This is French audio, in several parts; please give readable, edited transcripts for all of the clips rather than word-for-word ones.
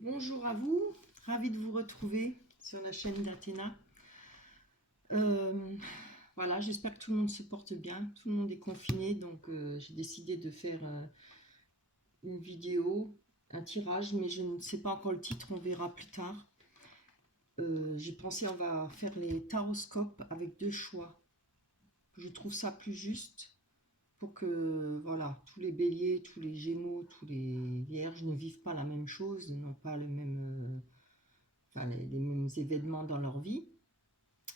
Bonjour à vous, ravie de vous retrouver sur la chaîne d'Athéna. Voilà, j'espère que tout le monde se porte bien, tout le monde est confiné, donc j'ai décidé de faire une vidéo, un tirage, mais je ne sais pas encore le titre, on verra plus tard. J'ai pensé on va faire les taroscopes avec deux choix. Je trouve ça plus juste pour que voilà, tous les béliers, tous les gémeaux, tous les vierges ne vivent pas la même chose, n'ont pas le même, enfin, les mêmes événements dans leur vie.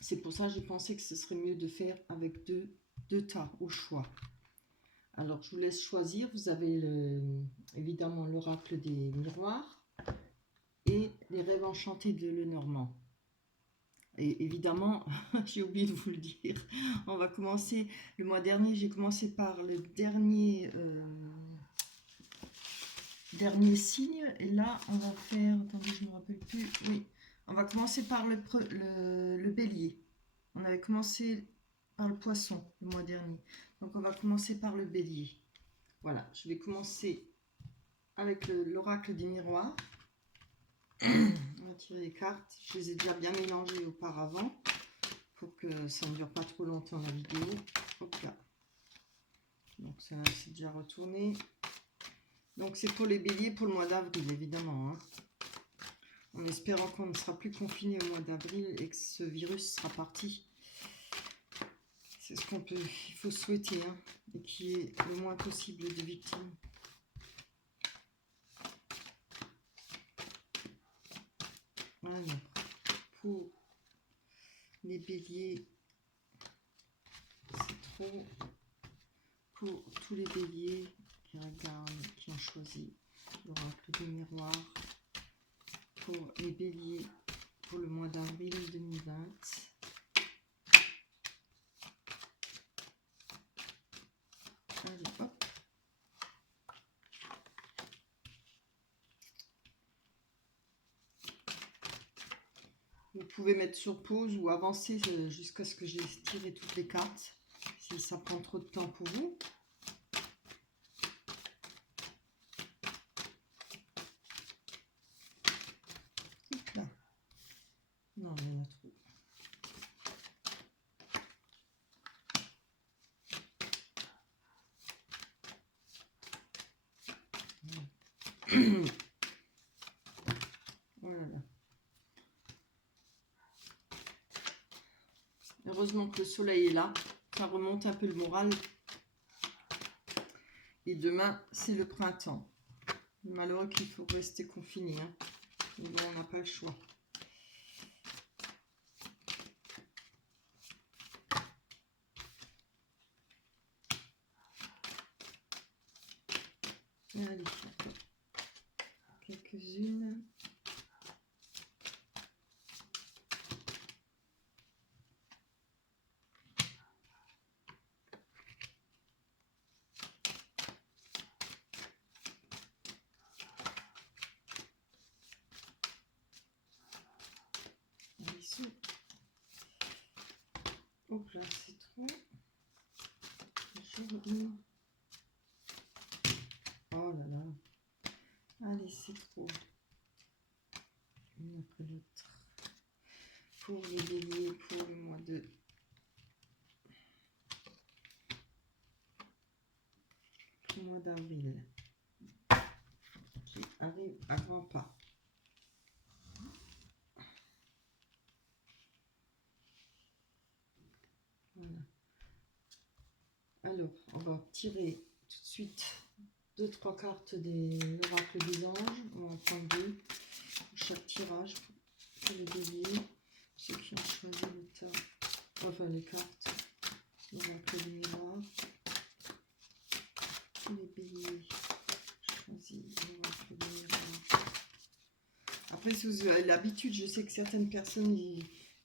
C'est pour ça que j'ai pensé que ce serait mieux de faire avec deux tas au choix. Alors je vous laisse choisir. Vous avez évidemment l'oracle des miroirs et les rêves enchantés de Lenormand. Et évidemment, j'ai oublié de vous le dire, on va commencer, le mois dernier j'ai commencé par le dernier signe, et là on va faire, attendez je ne me rappelle plus, oui, on va commencer par le bélier. On avait commencé par le poisson le mois dernier. Donc on va commencer par le bélier. Voilà, je vais commencer avec l'oracle des miroirs. On va tirer les cartes. Je les ai déjà bien mélangées auparavant pour que ça ne dure pas trop longtemps la vidéo. Hop là. Donc ça c'est déjà retourné. Donc c'est pour les béliers pour le mois d'avril évidemment. Hein. En espérant qu'on ne sera plus confiné au mois d'avril et que ce virus sera parti. C'est ce qu'on peut, il faut souhaiter, hein, et qu'il y ait le moins possible de victimes. Alors, pour les béliers, c'est trop. Pour tous les béliers qui regardent, qui ont choisi l'oracle des miroirs, pour les béliers, pour le mois d'avril 2020. Allez, hop. Vous pouvez mettre sur pause ou avancer jusqu'à ce que j'ai tiré toutes les cartes, si ça prend trop de temps pour vous. Là. Non, il y en a trop. Voilà. Heureusement que le soleil est là, ça remonte un peu le moral. Et demain, c'est le printemps. Malheureux qu'il faut rester confiné. Hein. Mais bon, on n'a pas le choix. Allez, quelques-unes. Hop là, c'est trop. Oh là là. Allez, c'est trop. Une après l'autre. Pour les béliers, pour le mois de... Le mois d'avril. Qui arrive à grands pas. Voilà. Alors, on va tirer tout de suite 2-3 cartes des oracles des anges. On va en prendre 2 pour chaque tirage pour les béliers. Ceux qui ont choisi le tas, enfin les cartes, l'oracle des miroirs. Les béliers, choisis l'oracle des miroirs. Après, si vous avez l'habitude, je sais que certaines personnes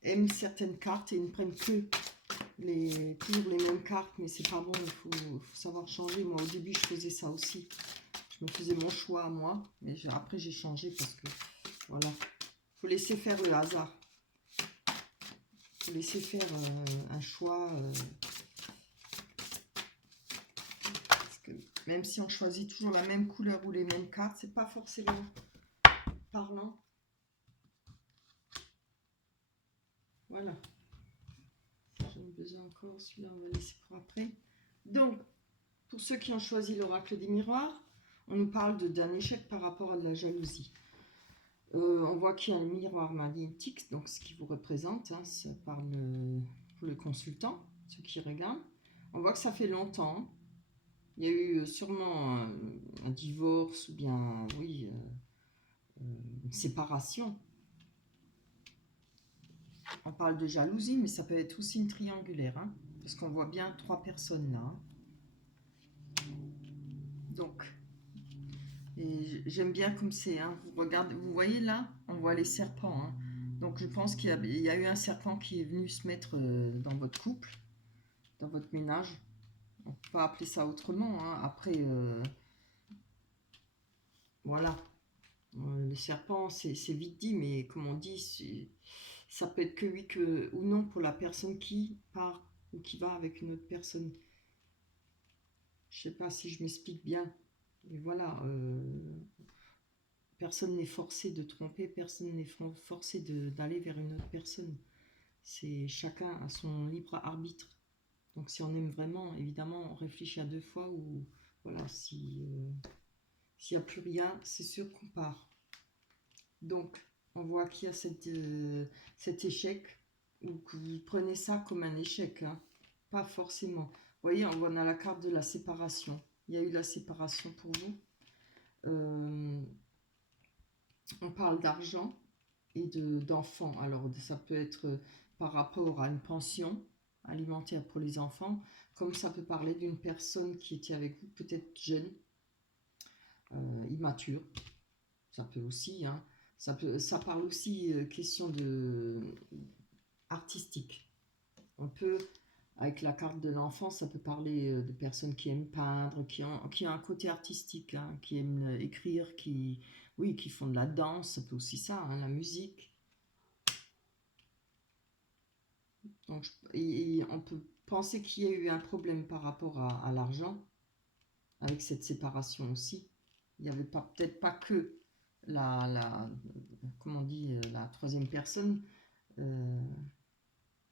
aiment certaines cartes et ils ne prennent que toujours les mêmes cartes, mais c'est pas bon, il faut savoir changer. Moi au début je faisais ça aussi, je me faisais mon choix à moi, mais après j'ai changé parce que voilà, il faut laisser faire le hasard, il faut laisser faire un choix, parce que même si on choisit toujours la même couleur ou les mêmes cartes, c'est pas forcément parlant. Voilà. J'en ai besoin encore, celui-là on va laisser pour après. Donc, pour ceux qui ont choisi l'oracle des miroirs, on nous parle d'un échec par rapport à de la jalousie. On voit qu'il y a le miroir magnétique, donc ce qui vous représente, hein, ça parle pour le consultant, ceux qui regardent. On voit que ça fait longtemps. Il y a eu sûrement un divorce ou bien, oui, une séparation. On parle de jalousie, mais ça peut être aussi une triangulaire, hein, parce qu'on voit bien 3 personnes là. Donc, j'aime bien comme c'est. Hein. Vous regardez, vous voyez là, on voit les serpents. Hein. Donc, je pense qu'il y a eu un serpent qui est venu se mettre dans votre couple, dans votre ménage. On peut pas appeler ça autrement. Hein. Après, voilà. Le serpent, c'est vite dit, mais comme on dit, ça peut être que oui que, ou non pour la personne qui part ou qui va avec une autre personne. Je sais pas si je m'explique bien. Et voilà, personne n'est forcé de tromper, personne n'est forcé d'aller vers une autre personne. C'est chacun a son libre arbitre. Donc si on aime vraiment, évidemment, on réfléchit à 2 fois ou voilà, si s'il n'y a plus rien, c'est sûr qu'on part. Donc on voit qu'il y a cet échec ou que vous prenez ça comme un échec, hein. Pas forcément. Vous voyez, on a la carte de la séparation. Il y a eu la séparation pour vous. On parle d'argent et d'enfants. Alors, ça peut être par rapport à une pension alimentaire pour les enfants, comme ça peut parler d'une personne qui était avec vous, peut-être jeune, immature. Ça peut aussi, hein. Ça parle aussi question artistique. On peut, avec la carte de l'enfant, ça peut parler de personnes qui aiment peindre, qui ont un côté artistique, hein, qui aiment écrire, oui, qui font de la danse, ça peut aussi ça, hein, la musique. Donc, on peut penser qu'il y a eu un problème par rapport à l'argent, avec cette séparation aussi. Il n'y avait peut-être pas que comment on dit, la troisième personne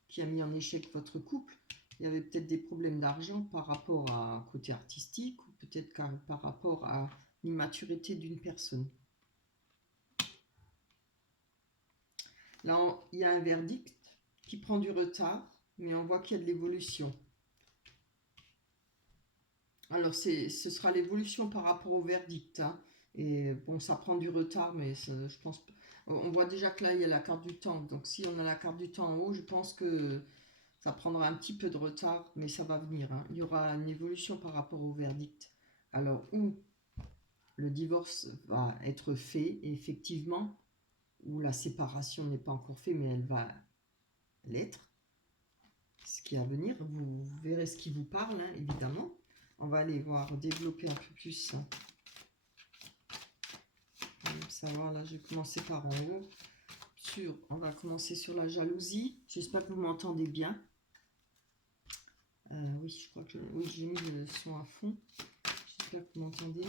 qui a mis en échec votre couple. Il y avait peut-être des problèmes d'argent par rapport à côté artistique ou peut-être par rapport à l'immaturité d'une personne. Là, il y a un verdict qui prend du retard, mais on voit qu'il y a de l'évolution. Alors, ce sera l'évolution par rapport au verdict. Hein. Et bon, ça prend du retard, mais je pense. On voit déjà que là, il y a la carte du temps. Donc, si on a la carte du temps en haut, je pense que ça prendra un petit peu de retard, mais ça va venir. Hein. Il y aura une évolution par rapport au verdict. Alors, où le divorce va être fait, effectivement, où la séparation n'est pas encore faite, mais elle va l'être. Ce qui est à venir, vous verrez ce qui vous parle, hein, évidemment. On va aller voir, développer un peu plus. Hein. Savoir, là, je vais commencer par en haut. On va commencer sur la jalousie. J'espère que vous m'entendez bien. Oui, je crois que oui, j'ai mis le son à fond. J'espère que vous m'entendez.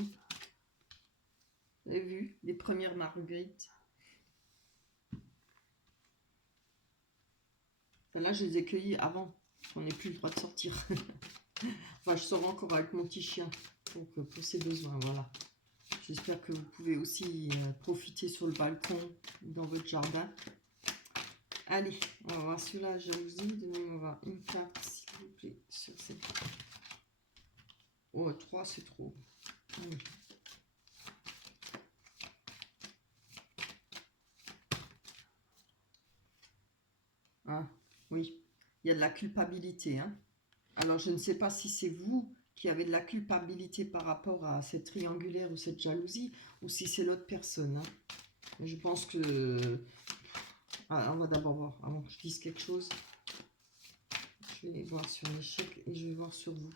Vous avez vu les premières marguerites. Là, je les ai cueillies avant. On n'ait plus le droit de sortir. Enfin, je sors encore avec mon petit chien pour ses besoins. Voilà. J'espère que vous pouvez aussi profiter sur le balcon ou dans votre jardin. Allez, on va voir sur la jalousie. Donnez-moi une carte, s'il vous plaît, sur cette. Oh, 3, c'est trop. Allez. Ah, oui, il y a de la culpabilité. Hein. Alors, je ne sais pas si c'est vous qui avez de la culpabilité par rapport à cette triangulaire ou cette jalousie, ou si c'est l'autre personne. Hein. Mais je pense que... Ah, on va d'abord voir, avant que je dise quelque chose. Je vais voir sur l'échec et je vais voir sur vous.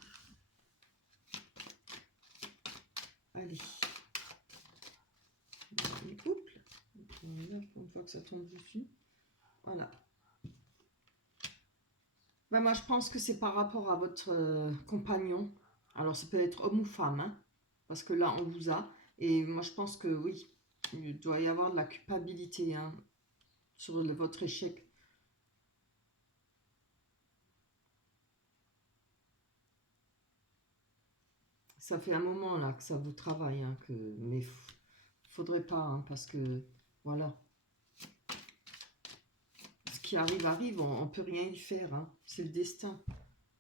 Allez. Les couples. Une fois que ça tombe dessus. Voilà. Ben moi, je pense que c'est par rapport à votre compagnon. Alors, ça peut être homme ou femme, hein, parce que là, on vous a. Et moi, je pense que oui, Il doit y avoir de la culpabilité hein, sur votre échec. Ça fait un moment là que ça vous travaille, hein, mais faudrait pas, hein, parce que voilà. Ce qui arrive, arrive, on ne peut rien y faire. Hein. C'est le destin.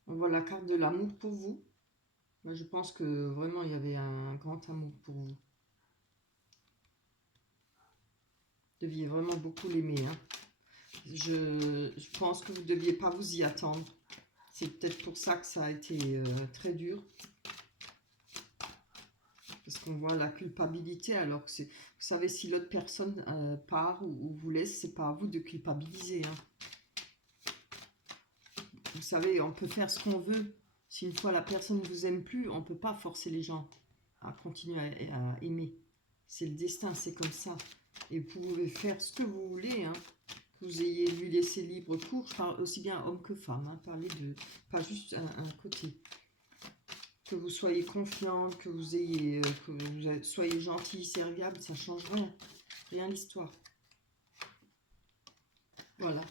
On voit la carte de l'amour pour vous. Moi, je pense que vraiment, il y avait un grand amour pour vous. Vous deviez vraiment beaucoup l'aimer. Hein. Je pense que vous ne deviez pas vous y attendre. C'est peut-être pour ça que ça a été très dur. Parce qu'on voit la culpabilité, alors que c'est... Vous savez, si l'autre personne part ou vous laisse, c'est pas à vous de culpabiliser. Hein. Vous savez, on peut faire ce qu'on veut. Si une fois la personne ne vous aime plus, on ne peut pas forcer les gens à continuer à aimer. C'est le destin, c'est comme ça. Et vous pouvez faire ce que vous voulez, hein. Que vous ayez lui laissé libre cours. Je parle aussi bien homme que femme, hein. Parlez de pas juste un côté. Que vous soyez confiante, que vous ayez, que vous soyez gentil, serviable, ça change rien. Rien l'histoire. Voilà.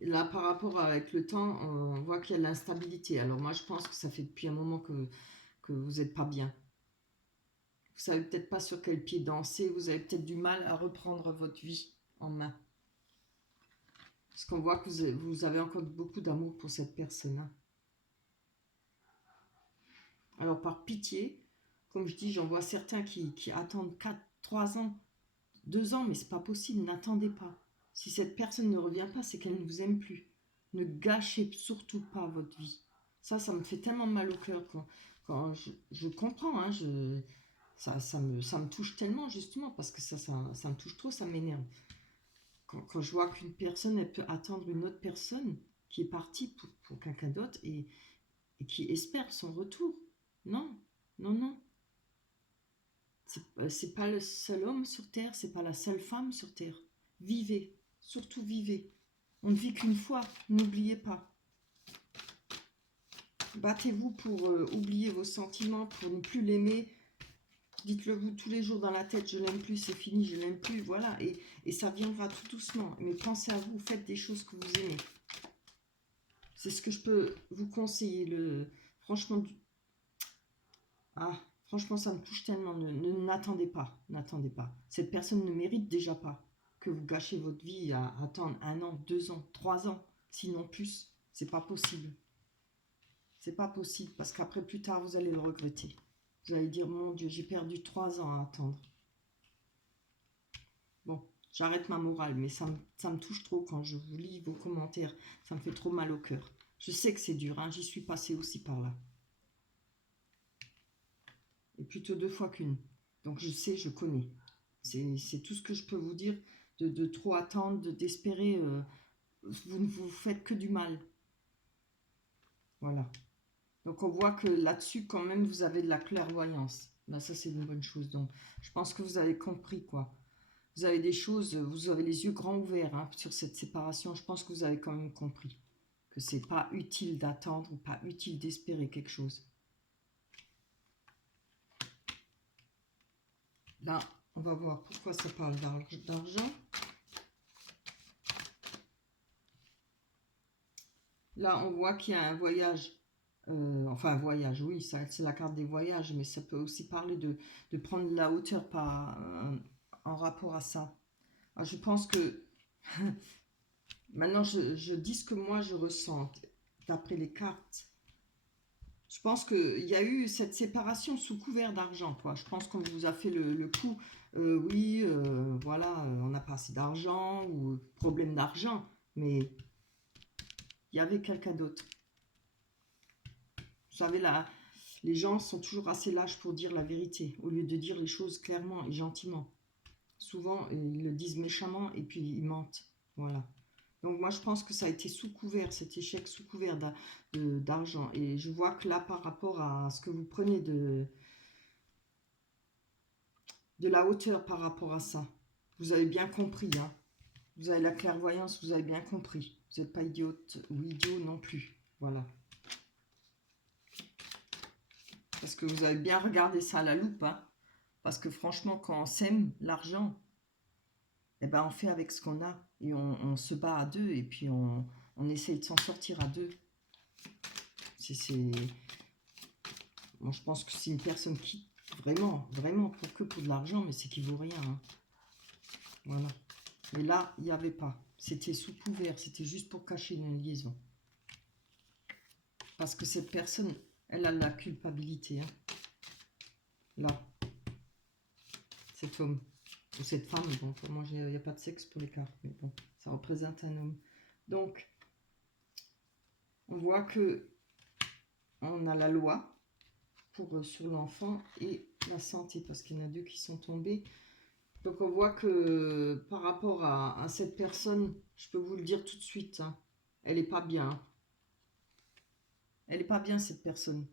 Là, par rapport avec le temps, on voit qu'il y a de l'instabilité. Alors moi, je pense que ça fait depuis un moment que vous n'êtes pas bien. Vous savez peut-être pas sur quel pied danser. Vous avez peut-être du mal à reprendre votre vie en main. Parce qu'on voit que vous avez encore beaucoup d'amour pour cette personne. Hein. Alors par pitié, comme je dis, j'en vois certains qui attendent 4, 3 ans, 2 ans, mais c'est pas possible, n'attendez pas. Si cette personne ne revient pas, c'est qu'elle ne vous aime plus. Ne gâchez surtout pas votre vie. Ça me fait tellement mal au cœur quand je comprends, hein, ça me touche tellement justement parce que ça me touche trop, ça m'énerve. Quand je vois qu'une personne, elle peut attendre une autre personne qui est partie pour quelqu'un d'autre et qui espère son retour. Non, non, non. C'est pas le seul homme sur Terre, c'est pas la seule femme sur Terre. Vivez, surtout vivez. On ne vit qu'une fois, n'oubliez pas. Battez-vous pour oublier vos sentiments, pour ne plus l'aimer. Dites-le vous tous les jours dans la tête, je l'aime plus, c'est fini, je l'aime plus, voilà. Et ça viendra tout doucement. Mais pensez à vous, faites des choses que vous aimez. C'est ce que je peux vous conseiller. Franchement, franchement, ça me touche tellement. N'attendez pas, n'attendez pas. Cette personne ne mérite déjà pas que vous gâchez votre vie à attendre 1 an, 2 ans, 3 ans, sinon plus. C'est pas possible. C'est pas possible parce qu'après, plus tard, vous allez le regretter. Vous allez dire, mon Dieu, j'ai perdu 3 ans à attendre. Bon, j'arrête ma morale, mais ça me touche trop quand je vous lis vos commentaires. Ça me fait trop mal au cœur. Je sais que c'est dur, hein, j'y suis passée aussi par là. Et plutôt 2 fois qu'une. Donc je sais, je connais. C'est tout ce que je peux vous dire. De trop attendre, d'espérer, vous ne vous faites que du mal. Voilà. Donc on voit que là-dessus, quand même, vous avez de la clairvoyance. Là, ça, c'est une bonne chose. Donc je pense que vous avez compris, quoi. Vous avez des choses, vous avez les yeux grands ouverts hein, sur cette séparation. Je pense que vous avez quand même compris que c'est pas utile d'attendre ou pas utile d'espérer quelque chose. Là, on va voir pourquoi ça parle d'argent. Là, on voit qu'il y a un voyage. Enfin, un voyage, oui, c'est la carte des voyages, mais ça peut aussi parler de prendre de la hauteur en rapport à ça. Alors, je pense que maintenant, je dis ce que moi je ressens d'après les cartes. Je pense qu'il y a eu cette séparation sous couvert d'argent, quoi. Je pense qu'on vous a fait le coup, oui, voilà, on n'a pas assez d'argent, ou problème d'argent, mais il y avait quelqu'un d'autre. Vous savez, là, les gens sont toujours assez lâches pour dire la vérité, au lieu de dire les choses clairement et gentiment. Souvent, ils le disent méchamment et puis ils mentent. Voilà. Donc moi, je pense que ça a été sous couvert, cet échec sous couvert d'argent. Et je vois que là, par rapport à ce que vous prenez de la hauteur par rapport à ça, vous avez bien compris. Hein. Vous avez la clairvoyance, vous avez bien compris. Vous n'êtes pas idiote ou idiot non plus. Voilà. Parce que vous avez bien regardé ça à la loupe. Hein. Parce que franchement, quand on s'aime, l'argent, eh ben, on fait avec ce qu'on a. Et on se bat à deux et puis on essaye de s'en sortir à deux. Moi, je pense que c'est une personne qui, vraiment, vraiment, pour de l'argent, mais c'est qui vaut rien. Hein. Voilà. Mais là, il n'y avait pas. C'était sous couvert, c'était juste pour cacher une liaison. Parce que cette personne, elle a de la culpabilité. Hein. Là, cet homme, ou cette femme, bon, pour moi, il n'y a pas de sexe pour les cartes, mais bon, ça représente un homme. Donc, on voit que on a la loi pour sur l'enfant et la santé, parce qu'il y en a deux qui sont tombés. Donc, on voit que par rapport à cette personne, je peux vous le dire tout de suite, hein, elle n'est pas bien. Hein. Elle n'est pas bien, cette personne.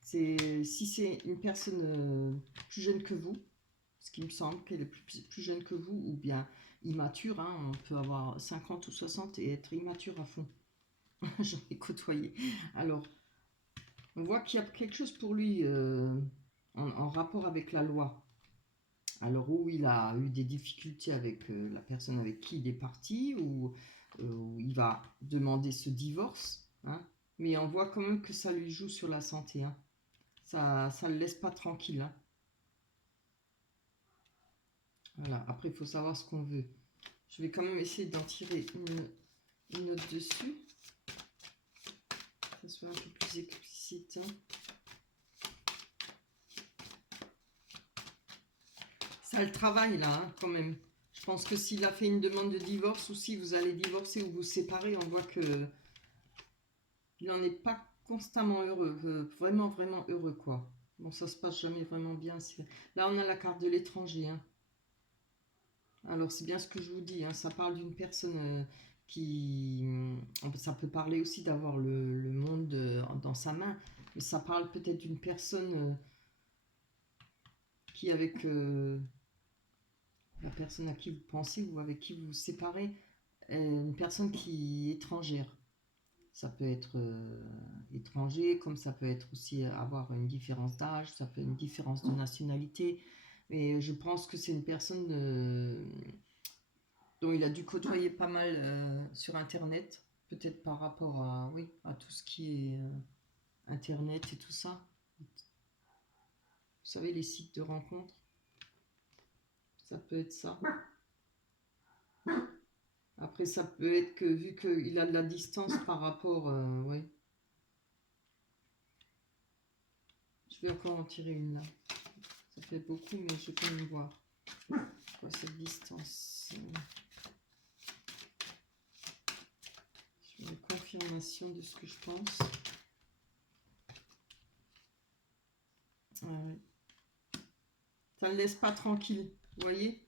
Si c'est une personne plus jeune que vous, ce qui me semble qu'elle est plus jeune que vous, ou bien immature, hein, on peut avoir 50 ou 60 et être immature à fond. J'en ai côtoyé. Alors, on voit qu'il y a quelque chose pour lui en rapport avec la loi. Alors, où il a eu des difficultés avec la personne avec qui il est parti, ou où il va demander ce divorce, hein, mais on voit quand même que ça lui joue sur la santé. Hein. Ça ne le laisse pas tranquille. Hein. Voilà. Après, il faut savoir ce qu'on veut. Je vais quand même essayer d'en tirer une note dessus. Que ce soit un peu plus explicite. Hein. Ça le travaille là, hein, quand même. Je pense que s'il a fait une demande de divorce, ou si vous allez divorcer ou vous séparer, on voit que il n'en est pas constamment heureux. Vraiment, vraiment heureux, quoi. Bon, ça se passe jamais vraiment bien. Là, on a la carte de l'étranger. Hein. Alors, c'est bien ce que je vous dis. Hein, ça parle d'une personne qui... Ça peut parler aussi d'avoir le monde dans sa main. Mais ça parle peut-être d'une personne qui, avec la personne à qui vous pensez ou avec qui vous vous séparez, une personne qui est étrangère. Ça peut être étranger, comme ça peut être aussi avoir une différence d'âge, ça peut être une différence de nationalité. Mais je pense que c'est une personne dont il a dû côtoyer pas mal sur Internet, peut-être par rapport à, oui, à tout ce qui est Internet et tout ça. Vous savez, les sites de rencontres, ça peut être ça. Après, ça peut être que vu qu'il a de la distance par rapport, ouais. Je vais encore en tirer une là. Ça fait beaucoup, mais je peux me voir. Quoi, cette distance Je veux une confirmation de ce que je pense. Ah ouais. Ça ne le laisse pas tranquille, vous voyez.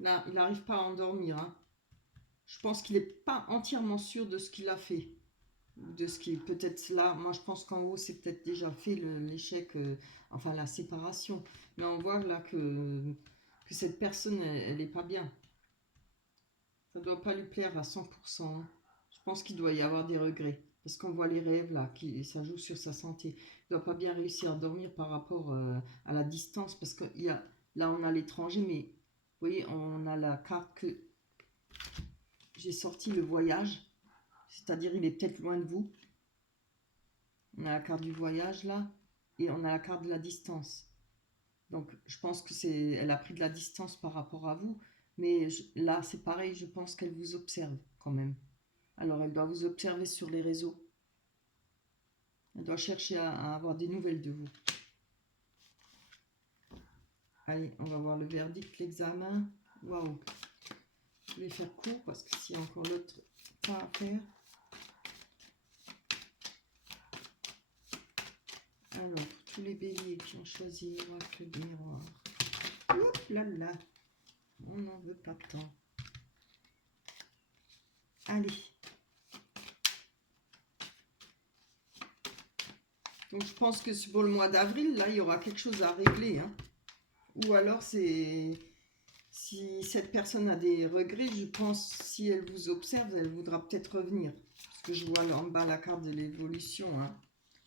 Là, il n'arrive pas à endormir. Hein. Je pense qu'il n'est pas entièrement sûr de ce qu'il a fait. De ce qui est peut-être là. Moi, je pense qu'en haut, c'est peut-être déjà fait l'échec, enfin la séparation. Mais on voit là que cette personne, elle n'est pas bien. Ça ne doit pas lui plaire à 100%. Hein. Je pense qu'il doit y avoir des regrets. Parce qu'on voit les rêves là, ça joue sur sa santé. Il ne doit pas bien réussir à dormir par rapport à la distance. Parce que là, on a l'étranger, mais vous voyez, on a la carte que j'ai sorti, le voyage. C'est-à-dire, il est peut-être loin de vous. On a la carte du voyage là. Et on a la carte de la distance. Donc, je pense que elle a pris de la distance par rapport à vous. Mais là, c'est pareil, je pense qu'elle vous observe quand même. Alors, elle doit vous observer sur les réseaux. Elle doit chercher à avoir des nouvelles de vous. Allez, on va voir le verdict, l'examen. Waouh. Je vais faire court parce que s'il y a encore l'autre pas à faire. Alors, tous les béliers qui ont choisi l'oracle du miroir. Hop là là. On n'en veut pas tant. Allez. Donc, je pense que pour le mois d'avril, là, il y aura quelque chose à régler. Hein. Ou alors, si cette personne a des regrets, je pense, si elle vous observe, elle voudra peut-être revenir. Parce que je vois en bas la carte de l'évolution. Hein.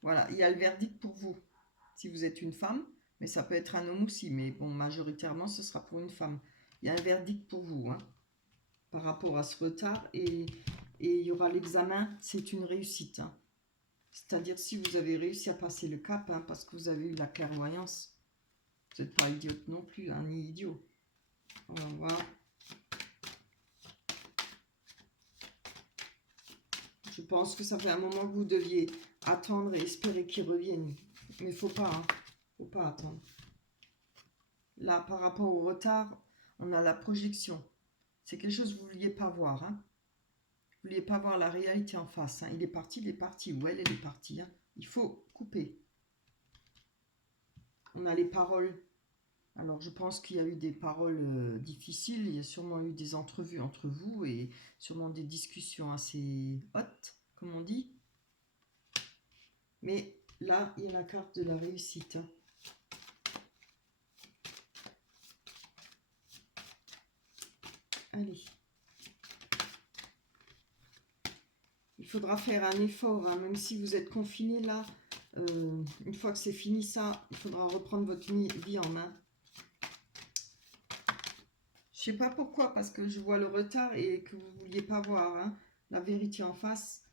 Voilà, il y a le verdict pour vous. Si vous êtes une femme, Mais ça peut être un homme aussi. Mais bon, majoritairement, ce sera pour une femme. Il y a un verdict pour vous, hein, par rapport à ce retard. Et il y aura l'examen. C'est une réussite. Hein. C'est-à-dire si vous avez réussi à passer le cap, hein, parce que vous avez eu la clairvoyance. Vous n'êtes pas idiote non plus, hein, ni idiot. On va voir. Je pense que ça fait un moment que vous deviez attendre et espérer qu'il revienne. Mais il ne faut pas, hein. Faut pas attendre. Là, par rapport au retard, on a la projection. C'est quelque chose que vous ne vouliez pas voir. Hein. Vous ne vouliez pas voir la réalité en face. Hein. Il est parti, ou elle est partie. Hein. Il faut couper. On a les paroles. Alors, je pense qu'il y a eu des paroles difficiles. Il y a sûrement eu des entrevues entre vous et sûrement des discussions assez hautes, comme on dit. Mais là, il y a la carte de la réussite. Hein. Allez. Il faudra faire un effort, hein, même si vous êtes confiné là. Une fois que c'est fini ça, il faudra reprendre votre vie en main. Je sais pas pourquoi, parce que je vois le retard et que vous ne vouliez pas voir hein, la vérité en face.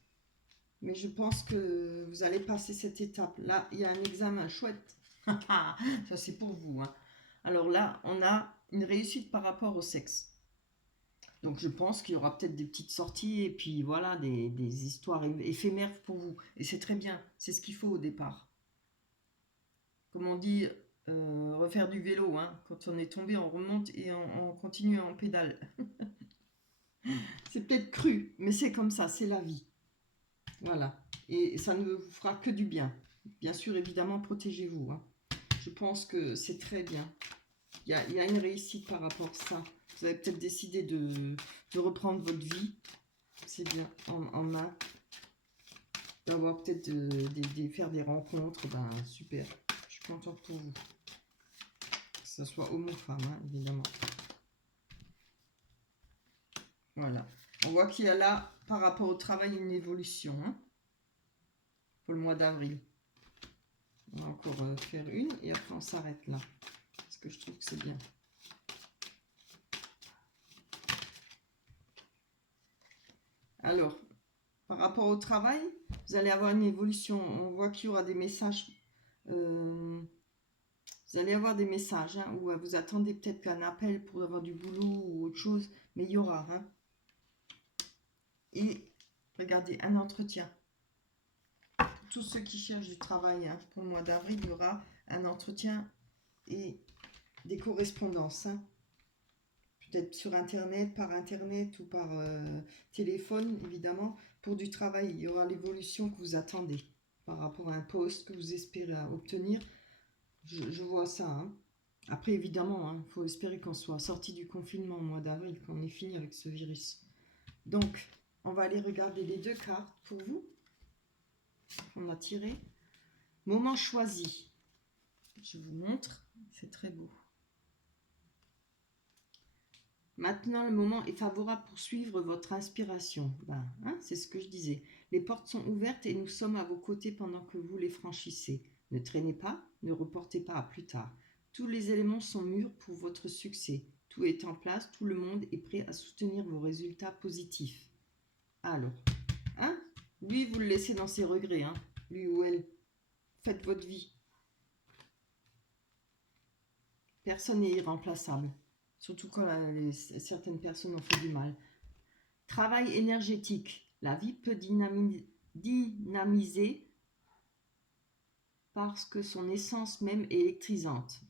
Mais je pense que vous allez passer cette étape. Là, il y a un examen chouette. Ça, c'est pour vous. Hein. Alors là, on a une réussite par rapport au sexe. Donc je pense qu'il y aura peut-être des petites sorties et puis voilà, des histoires éphémères pour vous. Et c'est très bien, c'est ce qu'il faut au départ. Comme on dit, refaire du vélo. Hein. Quand on est tombé, on remonte et on continue en pédale. C'est peut-être cru, mais c'est comme ça, c'est la vie. Voilà. Et ça ne vous fera que du bien. Bien sûr, évidemment, protégez-vous. Hein. Je pense que c'est très bien. Il y a une réussite par rapport à ça. Vous avez peut-être décidé de reprendre votre vie. C'est bien, en main. D'avoir peut-être faire des rencontres. Ben, super. Je suis contente pour vous. Que ce soit homme ou femme, hein, évidemment. Voilà. On voit qu'il y a là, par rapport au travail, une évolution. Hein, pour le mois d'avril. On va encore faire une et après on s'arrête là. Parce que je trouve que c'est bien. Alors, par rapport au travail, vous allez avoir une évolution. On voit qu'il y aura des messages. Vous allez avoir des messages hein, où vous attendez peut-être qu'un appel pour avoir du boulot ou autre chose. Mais il y aura. Hein. Et regardez, un entretien. Tous ceux qui cherchent du travail hein, pour le mois d'avril, il y aura un entretien et des correspondances. Hein. Peut-être sur Internet, par Internet ou par téléphone, évidemment. Pour du travail, il y aura l'évolution que vous attendez par rapport à un poste que vous espérez obtenir. Je vois ça. Hein. Après, évidemment, il faut espérer qu'on soit sorti du confinement au mois d'avril, qu'on ait fini avec ce virus. Donc, on va aller regarder les deux cartes pour vous. On a tiré. Moment choisi. Je vous montre. C'est très beau. Maintenant, le moment est favorable pour suivre votre inspiration. Ben, hein, c'est ce que je disais. Les portes sont ouvertes et nous sommes à vos côtés pendant que vous les franchissez. Ne traînez pas, ne reportez pas à plus tard. Tous les éléments sont mûrs pour votre succès. Tout est en place, tout le monde est prêt à soutenir vos résultats positifs. Alors, hein, lui, vous le laissez dans ses regrets, hein, lui ou elle. Faites votre vie. Personne n'est irremplaçable. Surtout quand certaines personnes ont fait du mal. Travail énergétique. La vie peut dynamiser parce que son essence même est électrisante.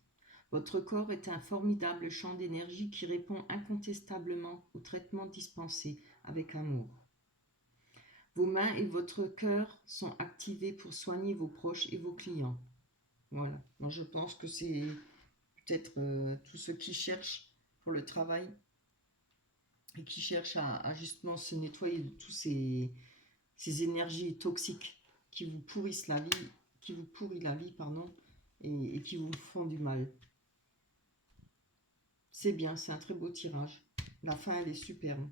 Votre corps est un formidable champ d'énergie qui répond incontestablement au traitement dispensé avec amour. Vos mains et votre cœur sont activés pour soigner vos proches et vos clients. Voilà. Moi, je pense que c'est peut-être tous ceux qui cherchent pour le travail et qui cherchent à justement se nettoyer de tous ces énergies toxiques qui vous pourrissent la vie, et qui vous font du mal. C'est bien, c'est un très beau tirage. La fin, elle est superbe.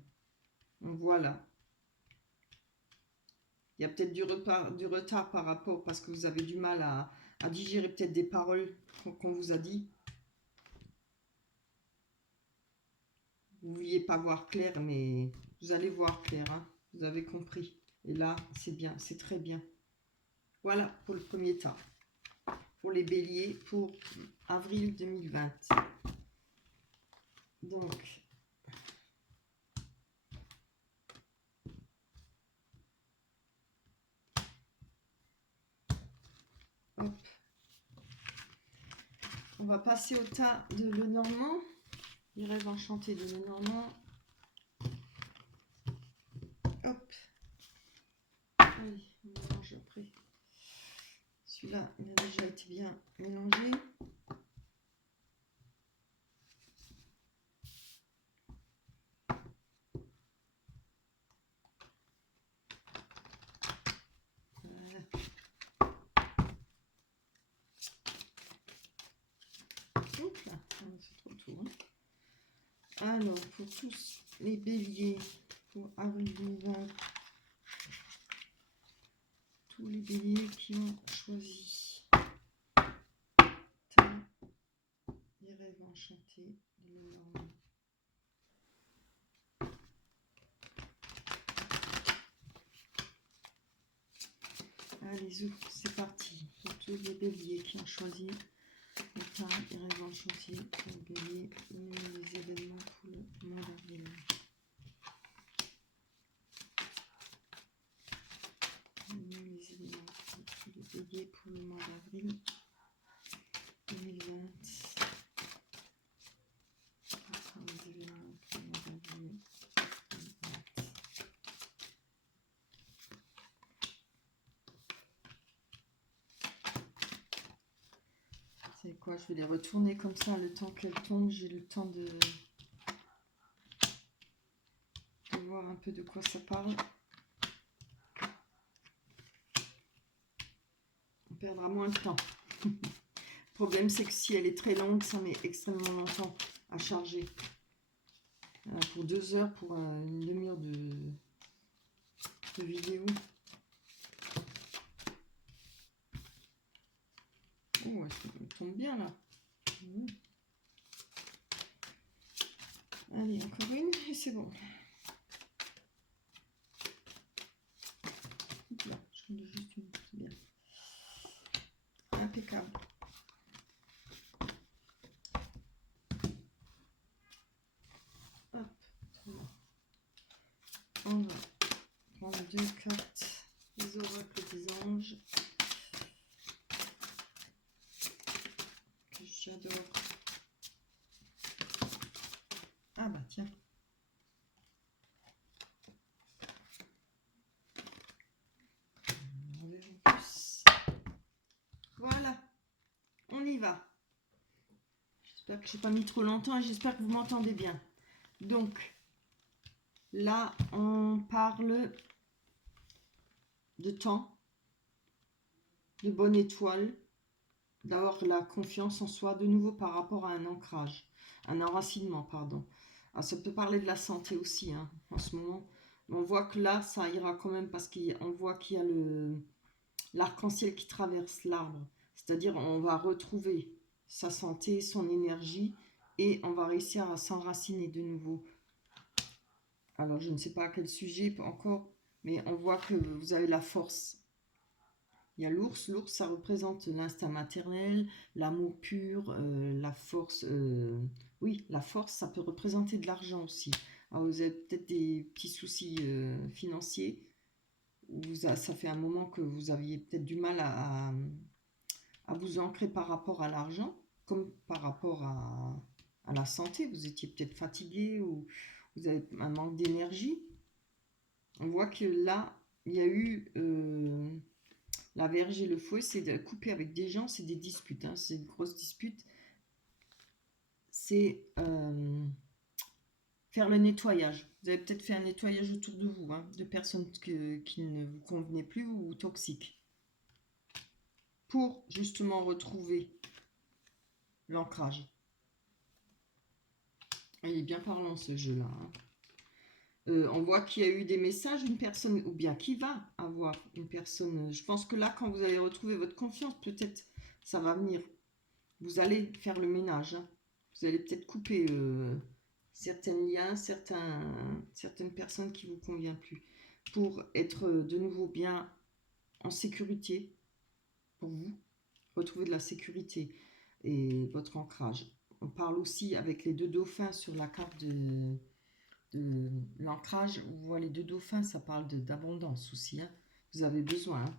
Donc voilà. Il y a peut-être du retard par rapport, parce que vous avez du mal à digérer peut-être des paroles qu'on vous a dit. Vous ne vouliez pas voir clair, mais vous allez voir clair, hein. Vous avez compris. Et là, c'est bien, c'est très bien. Voilà pour le premier tas. Pour les béliers, pour avril 2020. Donc, hop. On va passer au tas de Lenormand. Les rêves enchantés de Lenormand. Hop. Allez, on mélange après. Celui-là, il a déjà été bien mélangé. Voilà. Oups là, c'est trop tôt. Hein. Alors, pour tous les béliers, pour avril 2020, tous les béliers qui ont choisi les rêves enchantés de Lenormand. Allez, zou, c'est parti. Pour tous les béliers qui ont choisi le tas, les rêves enchantés pour le bélier, les événements pour le mois d'avril. Les événements pour le bélier pour le mois d'avril 2020. Les événements pour le mois d'avril 2020. C'est quoi, je vais les retourner comme ça le temps qu'elles tombent. J'ai le temps de voir un peu de quoi ça parle. On perdra moins de temps. Le problème, c'est que si elle est très longue, ça met extrêmement longtemps à charger. Pour 2 heures, pour une demi-heure de vidéo. Oh, elle tombe bien là. Allez, encore une et c'est bon. Là, je mets juste une, c'est bien. Impeccable. Hop. On va prendre 2 cartes des oracles des anges que j'adore. Ah bah tiens. Voilà, on y va. J'espère que je n'ai pas mis trop longtemps et j'espère que vous m'entendez bien. Donc, là, on parle de temps, de bonne étoile, d'avoir la confiance en soi, de nouveau par rapport à un ancrage, un enracinement, pardon. Alors, ça peut parler de la santé aussi, hein, en ce moment. Mais on voit que là, ça ira quand même parce qu'on voit qu'il y a l'arc-en-ciel qui traverse l'arbre. C'est-à-dire, on va retrouver sa santé, son énergie, et on va réussir à s'enraciner de nouveau. Alors, je ne sais pas à quel sujet encore, mais on voit que vous avez la force. Il y a l'ours. L'ours, ça représente l'instinct maternel, l'amour pur, la force. Oui, la force, ça peut représenter de l'argent aussi. Alors, vous avez peut-être des petits soucis financiers. Ça fait un moment que vous aviez peut-être du mal à vous ancrer par rapport à l'argent, comme par rapport à la santé. Vous étiez peut-être fatigué ou vous avez un manque d'énergie. On voit que là, il y a eu la verge et le fouet, c'est de couper avec des gens, c'est des disputes, hein, c'est une grosse dispute. C'est faire le nettoyage. Vous avez peut-être fait un nettoyage autour de vous, hein, de personnes qui ne vous convenaient plus ou toxiques. Pour justement retrouver l'ancrage. Il est bien parlant ce jeu-là. Hein. On voit qu'il y a eu des messages, une personne, ou bien qui va avoir une personne. Je pense que là, quand vous allez retrouver votre confiance, peut-être ça va venir. Vous allez faire le ménage, hein. Vous allez peut-être couper certains liens, certaines personnes qui ne vous conviennent plus, pour être de nouveau bien en sécurité, pour vous, retrouver de la sécurité et votre ancrage. On parle aussi avec les deux dauphins sur la carte de l'ancrage. On voit les deux dauphins, ça parle d'abondance aussi, hein. Vous avez besoin, hein.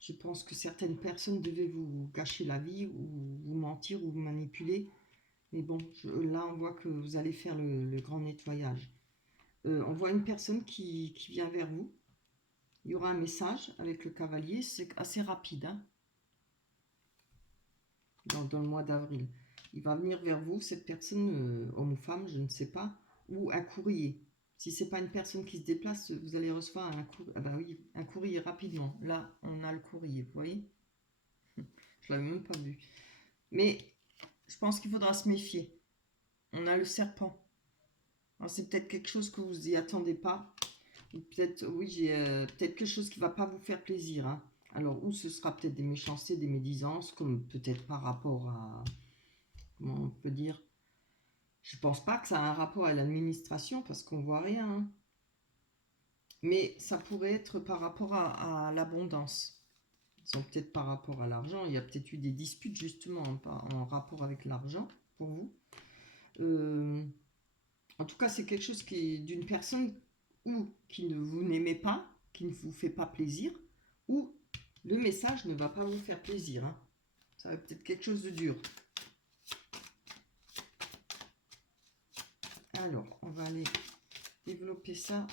Je pense que certaines personnes devaient vous gâcher la vie ou vous mentir ou vous manipuler. Mais bon, là, on voit que vous allez faire le grand nettoyage. On voit une personne qui vient vers vous. Il y aura un message avec le cavalier. C'est assez rapide, hein, dans le mois d'avril. Il va venir vers vous, cette personne, homme ou femme, je ne sais pas, ou un courrier. Si ce n'est pas une personne qui se déplace, vous allez recevoir un courrier rapidement. Là, on a le courrier, vous voyez? Je ne l'avais même pas vu. Mais je pense qu'il faudra se méfier. On a le serpent. C'est peut-être quelque chose que vous n'y attendez pas. Peut-être, oui, j'ai peut-être quelque chose qui ne va pas vous faire plaisir, hein. Alors, ou ce sera peut-être des méchancetés, des médisances, comme peut-être par rapport à, comment on peut dire, je pense pas que ça a un rapport à l'administration, parce qu'on voit rien, hein. Mais ça pourrait être par rapport à l'abondance. Ils ont peut-être par rapport à l'argent, il y a peut-être eu des disputes justement en rapport avec l'argent, pour vous. En tout cas, c'est quelque chose qui est d'une personne ou qui ne vous n'aimez pas, qui ne vous fait pas plaisir, ou le message ne va pas vous faire plaisir, hein. Ça va peut-être quelque chose de dur. Alors, on va aller développer ça.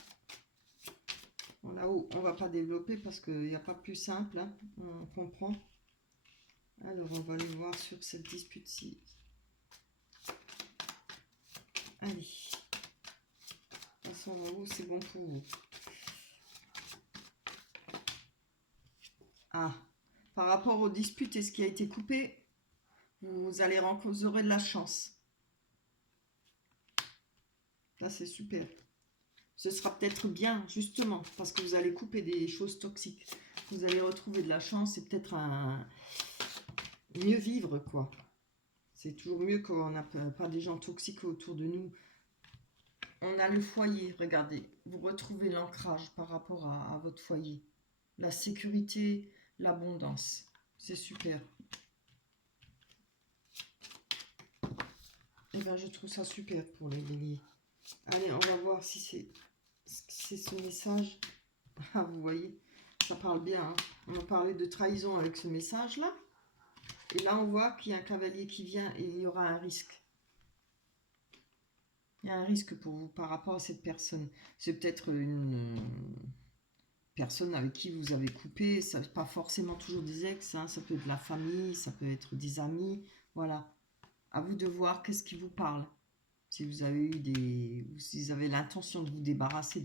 Bon, là-haut, on ne va pas développer parce qu'il n'y a pas plus simple, hein, on comprend. Alors, on va aller voir sur cette dispute-ci. Allez. De toute façon, là-haut, c'est bon pour vous. Ah, par rapport aux disputes et ce qui a été coupé, vous aurez de la chance. Là, c'est super. Ce sera peut-être bien, justement, parce que vous allez couper des choses toxiques. Vous allez retrouver de la chance et peut-être mieux vivre, quoi. C'est toujours mieux quand on n'a pas des gens toxiques autour de nous. On a le foyer, regardez. Vous retrouvez l'ancrage par rapport à votre foyer. La sécurité, l'abondance. C'est super. Et bien, je trouve ça super pour les béliers. Allez, on va voir si c'est ce message. Ah, vous voyez, ça parle bien, hein. On a parlé de trahison avec ce message-là. Et là, on voit qu'il y a un cavalier qui vient et il y aura un risque. Il y a un risque pour vous par rapport à cette personne. C'est peut-être une personne avec qui vous avez coupé. Ça n'est pas forcément toujours des ex, hein. Ça peut être de la famille, ça peut être des amis. Voilà. À vous de voir qu'est-ce qui vous parle. Si vous avez eu si vous avez l'intention de vous débarrasser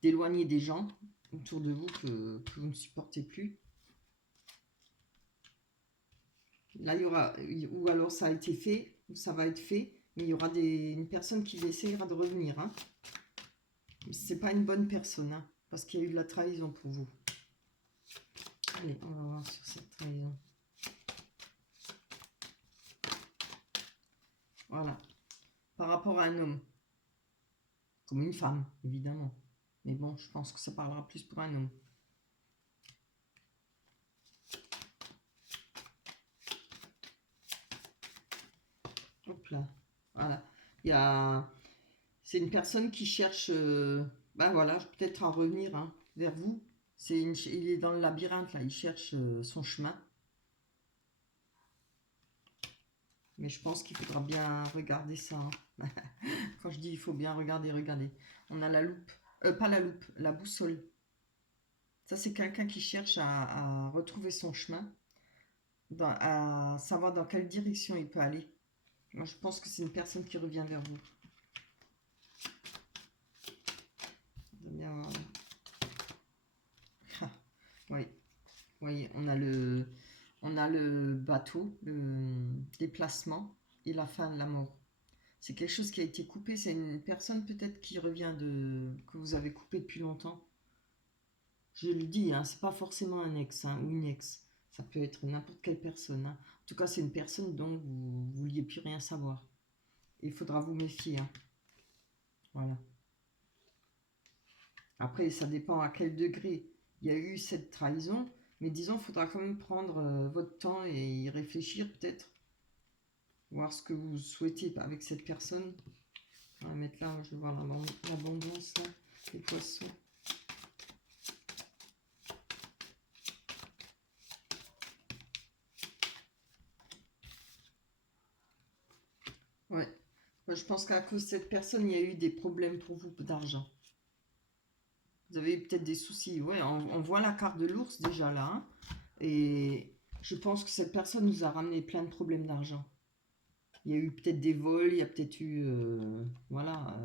d'éloigner des gens autour de vous que vous ne supportez plus. Là, il y aura, ou alors ça a été fait, ou ça va être fait, mais il y aura une personne qui essaiera de revenir, hein. C'est pas une bonne personne, hein, parce qu'il y a eu de la trahison pour vous. Allez, on va voir sur cette trahison. Voilà. Par rapport à un homme. Comme une femme, évidemment. Mais bon, je pense que ça parlera plus pour un homme. Hop là. Voilà. C'est une personne qui cherche, voilà, peut-être à revenir, hein, vers vous. Il est dans le labyrinthe, là. Il cherche son chemin. Mais je pense qu'il faudra bien regarder ça, hein. Quand je dis il faut bien regarder. On a la loupe. Pas la loupe, la boussole. Ça, c'est quelqu'un qui cherche à retrouver son chemin, à savoir dans quelle direction il peut aller. Moi, je pense que c'est une personne qui revient vers vous. Bien voir. Ah, oui. Vous voyez, on a le bateau, le déplacement et la fin de la mort. C'est quelque chose qui a été coupé. C'est une personne peut-être qui revient que vous avez coupé depuis longtemps. Je le dis, hein, c'est pas forcément un ex, hein, ou une ex. Ça peut être n'importe quelle personne, hein. En tout cas, c'est une personne dont vous ne vouliez plus rien savoir. Il faudra vous méfier, hein. Voilà. Après, ça dépend à quel degré il y a eu cette trahison. Mais disons, il faudra quand même prendre votre temps et y réfléchir peut-être. Voir ce que vous souhaitez avec cette personne. On va mettre là, je vais voir l'abondance, là, les poissons. Ouais. Moi, je pense qu'à cause de cette personne, il y a eu des problèmes pour vous d'argent. Vous avez peut-être des soucis. Ouais, on voit la carte de l'ours déjà là, hein. Et je pense que cette personne nous a ramené plein de problèmes d'argent. Il y a eu peut-être des vols, il y a peut-être eu... voilà.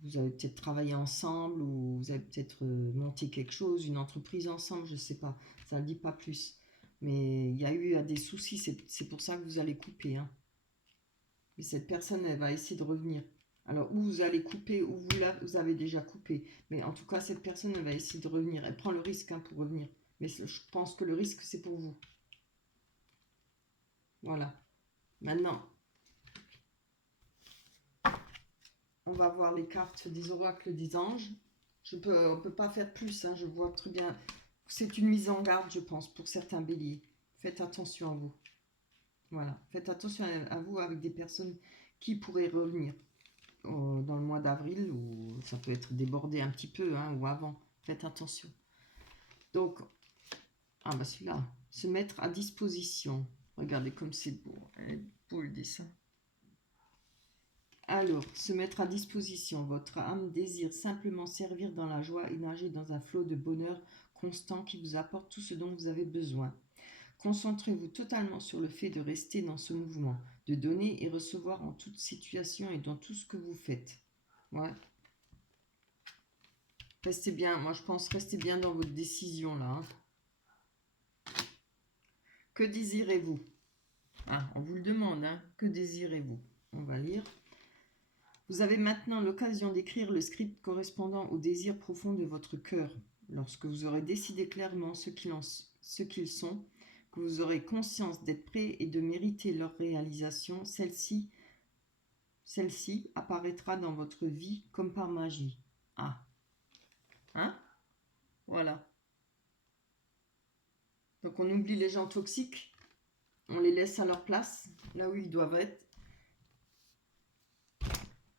Vous avez peut-être travaillé ensemble ou vous avez peut-être monté quelque chose, une entreprise ensemble, je ne sais pas. Ça ne le dit pas plus. Mais il y a eu des soucis, c'est pour ça que vous allez couper, hein. Mais cette personne, elle va essayer de revenir. Alors, où vous allez couper, ou vous avez déjà coupé. Mais en tout cas, cette personne, elle va essayer de revenir. Elle prend le risque, hein, pour revenir. Mais je pense que le risque, c'est pour vous. Voilà. Maintenant, on va voir les cartes des oracles des anges. On ne peut pas faire plus, hein, je vois très bien. C'est une mise en garde, je pense, pour certains béliers. Faites attention à vous. Voilà. Faites attention à vous avec des personnes qui pourraient revenir dans le mois d'avril, ou ça peut être débordé un petit peu, hein, ou avant. Faites attention. Donc, ah bah celui-là, se mettre à disposition. Regardez comme c'est beau, beau le dessin. Alors, se mettre à disposition. Votre âme désire simplement servir dans la joie et nager dans un flot de bonheur constant qui vous apporte tout ce dont vous avez besoin. Concentrez-vous totalement sur le fait de rester dans ce mouvement, de donner et recevoir en toute situation et dans tout ce que vous faites. Ouais. Restez bien, moi je pense, restez bien dans votre décision là, hein. Que désirez-vous? Ah, on vous le demande, hein. Que désirez-vous? On va lire. Vous avez maintenant l'occasion d'écrire le script correspondant au désir profond de votre cœur. Lorsque vous aurez décidé clairement ce qu'ils sont, que vous aurez conscience d'être prêt et de mériter leur réalisation, celle-ci apparaîtra dans votre vie comme par magie. Ah, hein? Voilà. Donc on oublie les gens toxiques, on les laisse à leur place, là où ils doivent être,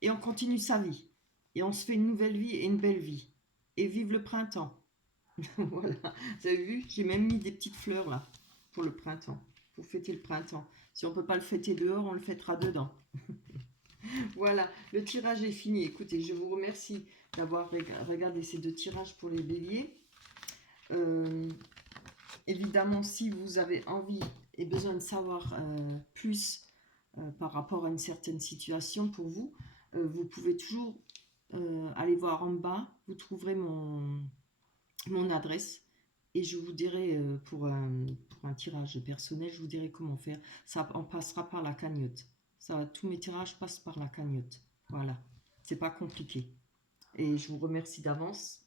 et on continue sa vie. Et on se fait une nouvelle vie et une belle vie. Et vive le printemps. Voilà. Vous avez vu, j'ai même mis des petites fleurs là, pour le printemps, pour fêter le printemps. Si on ne peut pas le fêter dehors, on le fêtera dedans. Voilà, le tirage est fini. Écoutez, je vous remercie d'avoir regardé ces deux tirages pour les béliers. Évidemment, si vous avez envie et besoin de savoir plus par rapport à une certaine situation pour vous, vous pouvez toujours aller voir en bas. Vous trouverez mon adresse et je vous dirai pour un tirage personnel, je vous dirai comment faire. Ça, on passera par la cagnotte. Ça, tous mes tirages passent par la cagnotte. Voilà, c'est pas compliqué. Et je vous remercie d'avance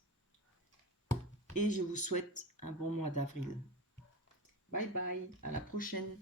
et je vous souhaite un bon mois d'avril. Bye bye, à la prochaine.